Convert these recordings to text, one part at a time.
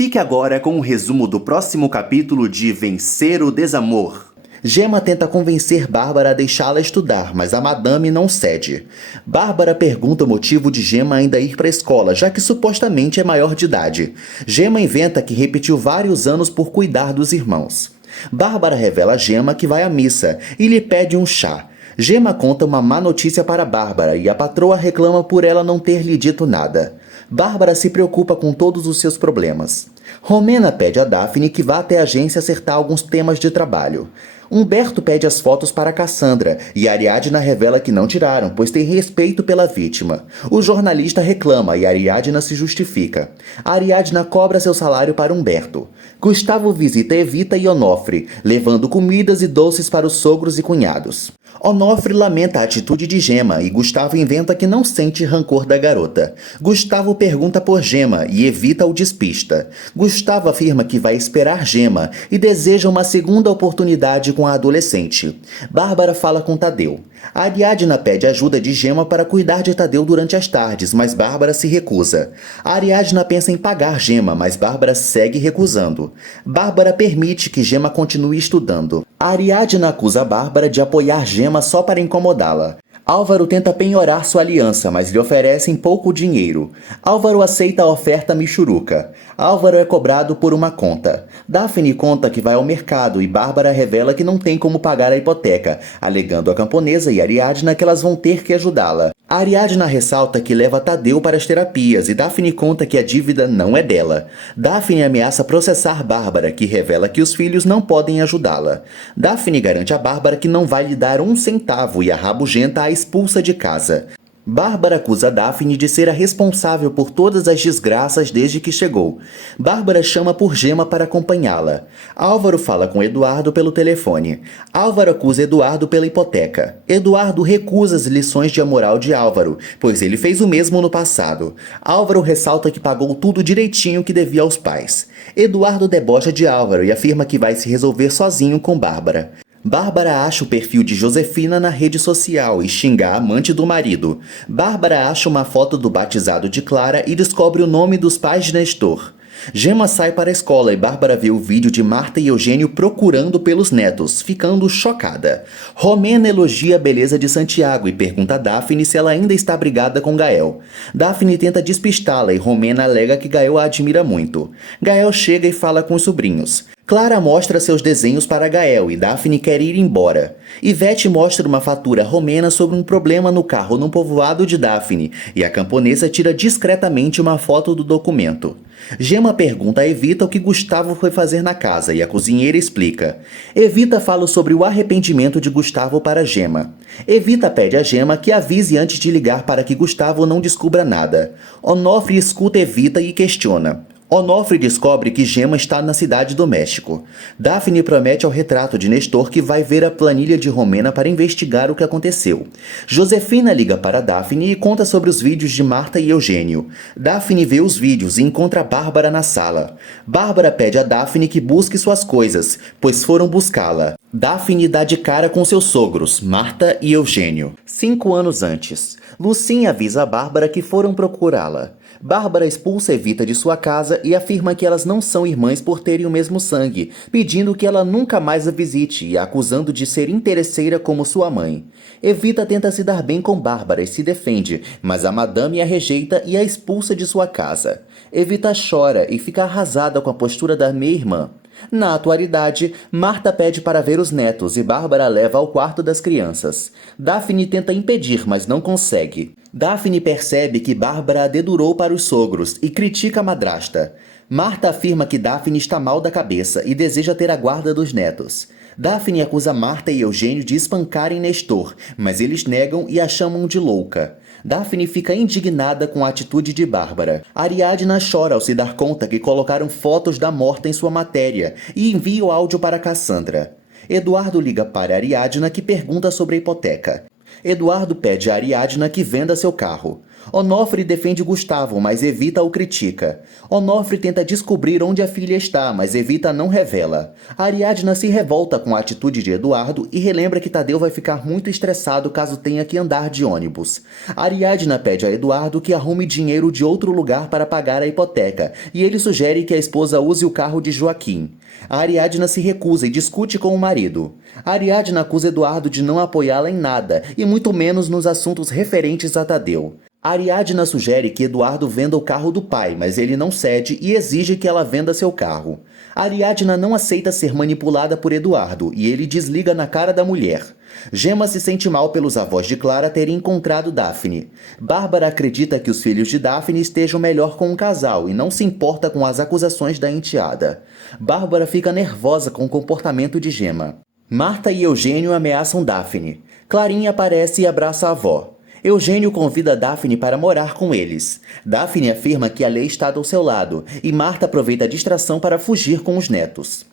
Fique agora com um resumo do próximo capítulo de Vencer o Desamor. Gemma tenta convencer Bárbara a deixá-la estudar, mas a madame não cede. Bárbara pergunta o motivo de Gemma ainda ir para a escola, já que supostamente é maior de idade. Gemma inventa que repetiu vários anos por cuidar dos irmãos. Bárbara revela a Gemma que vai à missa e lhe pede um chá. Gemma conta uma má notícia para Bárbara e a patroa reclama por ela não ter lhe dito nada. Bárbara se preocupa com todos os seus problemas. Romena pede a Daphne que vá até a agência acertar alguns temas de trabalho. Humberto pede as fotos para Cassandra e Ariadna revela que não tiraram, pois tem respeito pela vítima. O jornalista reclama e Ariadna se justifica. Ariadna cobra seu salário para Humberto. Gustavo visita Evita e Onofre, levando comidas e doces para os sogros e cunhados. Onofre lamenta a atitude de Gemma e Gustavo inventa que não sente rancor da garota. Gustavo pergunta por Gemma e Evita o despista. Gustavo afirma que vai esperar Gemma e deseja uma segunda oportunidade com a adolescente. Bárbara fala com Tadeu. Ariadna pede ajuda de Gemma para cuidar de Tadeu durante as tardes, mas Bárbara se recusa. Ariadna pensa em pagar Gemma, mas Bárbara segue recusando. Bárbara permite que Gemma continue estudando. Ariadna acusa Bárbara de apoiar Gemma só para incomodá-la. Álvaro tenta penhorar sua aliança, mas lhe oferecem pouco dinheiro. Álvaro aceita a oferta michuruca. Álvaro é cobrado por uma conta. Daphne conta que vai ao mercado e Bárbara revela que não tem como pagar a hipoteca, alegando a camponesa e Ariadna que elas vão ter que ajudá-la. Ariadna ressalta que leva Tadeu para as terapias e Daphne conta que a dívida não é dela. Daphne ameaça processar Bárbara, que revela que os filhos não podem ajudá-la. Daphne garante a Bárbara que não vai lhe dar um centavo e a rabugenta a expulsa de casa. Bárbara acusa Daphne de ser a responsável por todas as desgraças desde que chegou. Bárbara chama por Gemma para acompanhá-la. Álvaro fala com Eduardo pelo telefone. Álvaro acusa Eduardo pela hipoteca. Eduardo recusa as lições de moral de Álvaro, pois ele fez o mesmo no passado. Álvaro ressalta que pagou tudo direitinho que devia aos pais. Eduardo debocha de Álvaro e afirma que vai se resolver sozinho com Bárbara. Bárbara acha o perfil de Josefina na rede social e xinga a amante do marido. Bárbara acha uma foto do batizado de Clara e descobre o nome dos pais de Nestor. Gemma sai para a escola e Bárbara vê o vídeo de Marta e Eugênio procurando pelos netos, ficando chocada. Romena elogia a beleza de Santiago e pergunta a Daphne se ela ainda está brigada com Gael. Daphne tenta despistá-la e Romena alega que Gael a admira muito. Gael chega e fala com os sobrinhos. Clara mostra seus desenhos para Gael e Daphne quer ir embora. Ivete mostra uma fatura romena sobre um problema no carro no povoado de Daphne e a camponesa tira discretamente uma foto do documento. Gemma pergunta a Evita o que Gustavo foi fazer na casa e a cozinheira explica. Evita fala sobre o arrependimento de Gustavo para Gemma. Evita pede a Gemma que avise antes de ligar para que Gustavo não descubra nada. Onofre escuta Evita e questiona. Onofre descobre que Gemma está na cidade do México. Daphne promete ao retrato de Nestor que vai ver a planilha de Romena para investigar o que aconteceu. Josefina liga para Daphne e conta sobre os vídeos de Marta e Eugênio. Daphne vê os vídeos e encontra Bárbara na sala. Bárbara pede a Daphne que busque suas coisas, pois foram buscá-la. Daphne dá de cara com seus sogros, Marta e Eugênio. 5 anos antes, Lucinha avisa a Bárbara que foram procurá-la. Bárbara expulsa Evita de sua casa e afirma que elas não são irmãs por terem o mesmo sangue, pedindo que ela nunca mais a visite e a acusando de ser interesseira como sua mãe. Evita tenta se dar bem com Bárbara e se defende, mas a madame a rejeita e a expulsa de sua casa. Evita chora e fica arrasada com a postura da meia-irmã. Na atualidade, Marta pede para ver os netos e Bárbara leva ao quarto das crianças. Daphne tenta impedir, mas não consegue. Daphne percebe que Bárbara a dedurou para os sogros e critica a madrasta. Marta afirma que Daphne está mal da cabeça e deseja ter a guarda dos netos. Daphne acusa Marta e Eugênio de espancarem Nestor, mas eles negam e a chamam de louca. Daphne fica indignada com a atitude de Bárbara. Ariadna chora ao se dar conta que colocaram fotos da morta em sua matéria e envia o áudio para Cassandra. Eduardo liga para Ariadna que pergunta sobre a hipoteca. Eduardo pede a Ariadna que venda seu carro. Onofre defende Gustavo, mas Evita o critica. Onofre tenta descobrir onde a filha está, mas Evita não revela. Ariadna se revolta com a atitude de Eduardo e relembra que Tadeu vai ficar muito estressado caso tenha que andar de ônibus. Ariadna pede a Eduardo que arrume dinheiro de outro lugar para pagar a hipoteca, e ele sugere que a esposa use o carro de Joaquim. A Ariadna se recusa e discute com o marido. A Ariadna acusa Eduardo de não apoiá-la em nada, e muito menos nos assuntos referentes a Tadeu. Ariadna sugere que Eduardo venda o carro do pai, mas ele não cede e exige que ela venda seu carro. Ariadna não aceita ser manipulada por Eduardo e ele desliga na cara da mulher. Gemma se sente mal pelos avós de Clara terem encontrado Daphne. Bárbara acredita que os filhos de Daphne estejam melhor com o casal e não se importa com as acusações da enteada. Bárbara fica nervosa com o comportamento de Gemma. Marta e Eugênio ameaçam Daphne. Clarinha aparece e abraça a avó. Eugênio convida Daphne para morar com eles. Daphne afirma que a lei está do seu lado e Marta aproveita a distração para fugir com os netos.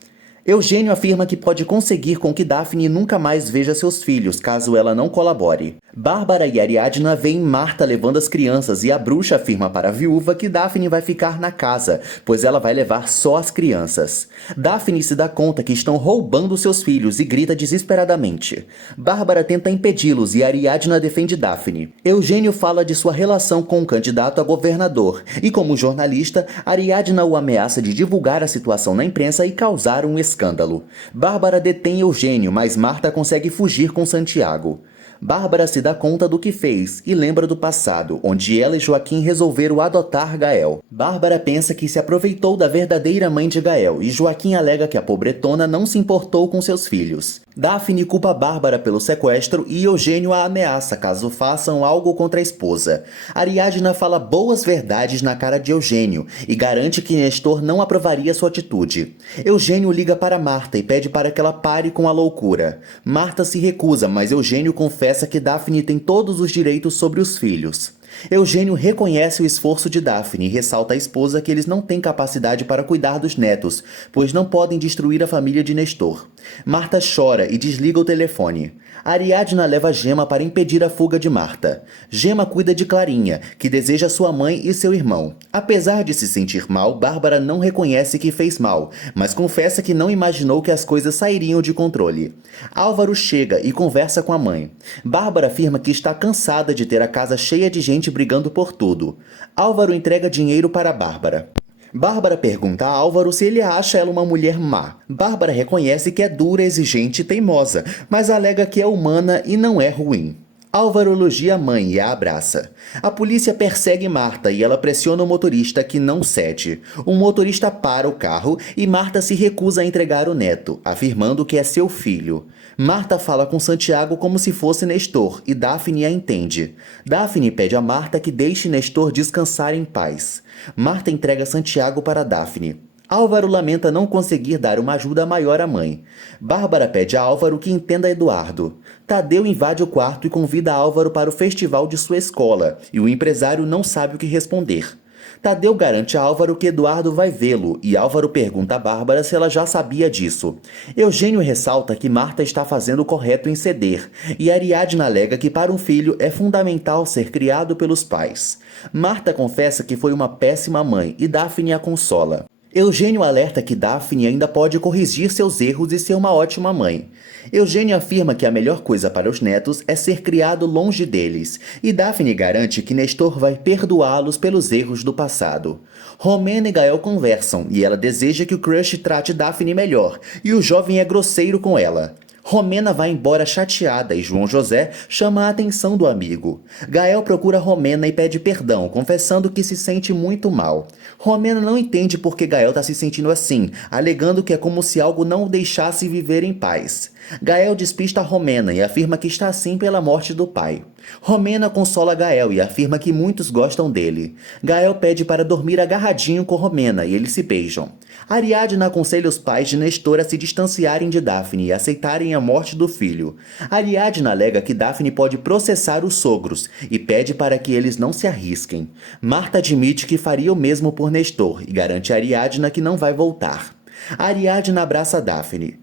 Eugênio afirma que pode conseguir com que Daphne nunca mais veja seus filhos, caso ela não colabore. Bárbara e Ariadna veem Marta levando as crianças e a bruxa afirma para a viúva que Daphne vai ficar na casa, pois ela vai levar só as crianças. Daphne se dá conta que estão roubando seus filhos e grita desesperadamente. Bárbara tenta impedi-los e Ariadna defende Daphne. Eugênio fala de sua relação com o candidato a governador e, como jornalista, Ariadna o ameaça de divulgar a situação na imprensa e causar um escândalo. Bárbara detém Eugênio, mas Marta consegue fugir com Santiago. Bárbara se dá conta do que fez e lembra do passado, onde ela e Joaquim resolveram adotar Gael. Bárbara pensa que se aproveitou da verdadeira mãe de Gael e Joaquim alega que a pobretona não se importou com seus filhos. Daphne culpa Bárbara pelo sequestro e Eugênio a ameaça caso façam algo contra a esposa. Ariadna fala boas verdades na cara de Eugênio e garante que Nestor não aprovaria sua atitude. Eugênio liga para Marta e pede para que ela pare com a loucura. Marta se recusa, mas Eugênio confessa que Daphne tem todos os direitos sobre os filhos. Eugênio reconhece o esforço de Daphne e ressalta à esposa que eles não têm capacidade para cuidar dos netos, pois não podem destruir a família de Nestor. Marta chora e desliga o telefone. Ariadna leva Gemma para impedir a fuga de Marta. Gemma cuida de Clarinha, que deseja sua mãe e seu irmão. Apesar de se sentir mal, Bárbara não reconhece que fez mal, mas confessa que não imaginou que as coisas sairiam de controle. Álvaro chega e conversa com a mãe. Bárbara afirma que está cansada de ter a casa cheia de gente brigando por tudo. Álvaro entrega dinheiro para Bárbara. Bárbara pergunta a Álvaro se ele acha ela uma mulher má. Bárbara reconhece que é dura, exigente e teimosa, mas alega que é humana e não é ruim. Álvaro elogia a mãe e a abraça. A polícia persegue Marta e ela pressiona o motorista que não cede. O motorista para o carro e Marta se recusa a entregar o neto, afirmando que é seu filho. Marta fala com Santiago como se fosse Nestor e Daphne a entende. Daphne pede a Marta que deixe Nestor descansar em paz. Marta entrega Santiago para Daphne. Álvaro lamenta não conseguir dar uma ajuda maior à mãe. Bárbara pede a Álvaro que entenda Eduardo. Tadeu invade o quarto e convida Álvaro para o festival de sua escola, e o empresário não sabe o que responder. Tadeu garante a Álvaro que Eduardo vai vê-lo, e Álvaro pergunta a Bárbara se ela já sabia disso. Eugênio ressalta que Marta está fazendo o correto em ceder, e Ariadna alega que para um filho é fundamental ser criado pelos pais. Marta confessa que foi uma péssima mãe, e Daphne a consola. Eugênio alerta que Daphne ainda pode corrigir seus erros e ser uma ótima mãe. Eugênio afirma que a melhor coisa para os netos é ser criado longe deles, e Daphne garante que Nestor vai perdoá-los pelos erros do passado. Romena e Gael conversam, e ela deseja que o crush trate Daphne melhor, e o jovem é grosseiro com ela. Romena vai embora chateada e João José chama a atenção do amigo. Gael procura Romena e pede perdão, confessando que se sente muito mal. Romena não entende por que Gael está se sentindo assim, alegando que é como se algo não o deixasse viver em paz. Gael despista Romena e afirma que está assim pela morte do pai. Romena consola Gael e afirma que muitos gostam dele. Gael pede para dormir agarradinho com Romena e eles se beijam. Ariadna aconselha os pais de Nestor a se distanciarem de Daphne e aceitarem a morte do filho. Ariadna alega que Daphne pode processar os sogros e pede para que eles não se arrisquem. Marta admite que faria o mesmo por Nestor e garante a Ariadna que não vai voltar. Ariadna abraça Daphne.